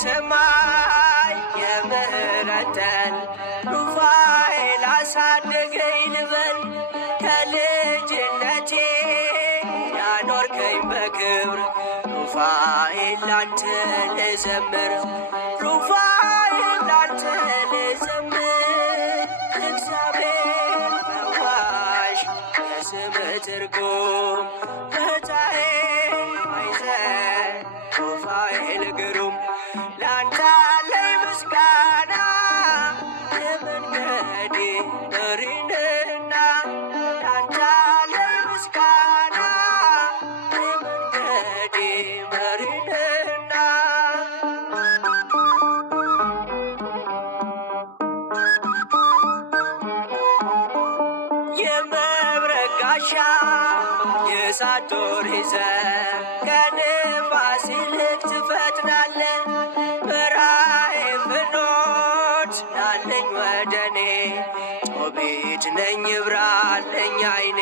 የሰማይ የምህረትን ሩፋኤል አሳደገኝ ልበል ከልጅነቴ ያኖርከኝ በክብር ሩፋኤል ላንተ ልዘምር ሩፋኤል ላንተ ልዘምር እግዚአብሔር ፈዋሽ የስምህ ትርጉም ፈታሄ አይዘን ሩፋኤል ግሩም ላንተ አለኝ ምስጋና የመንገዴ መሪንና ላንተ አለኝ ምስጋና የመንገዴ መሪንና የመብረቅ ጋሻ የእሳት ጦር ይዘህ ከንፋስ ይልቅ ትፈጥናለህ በራእይ ፍኖት ናለኝ ወደኔ ጦቢት ነኝ ይብራልኝ አይኔ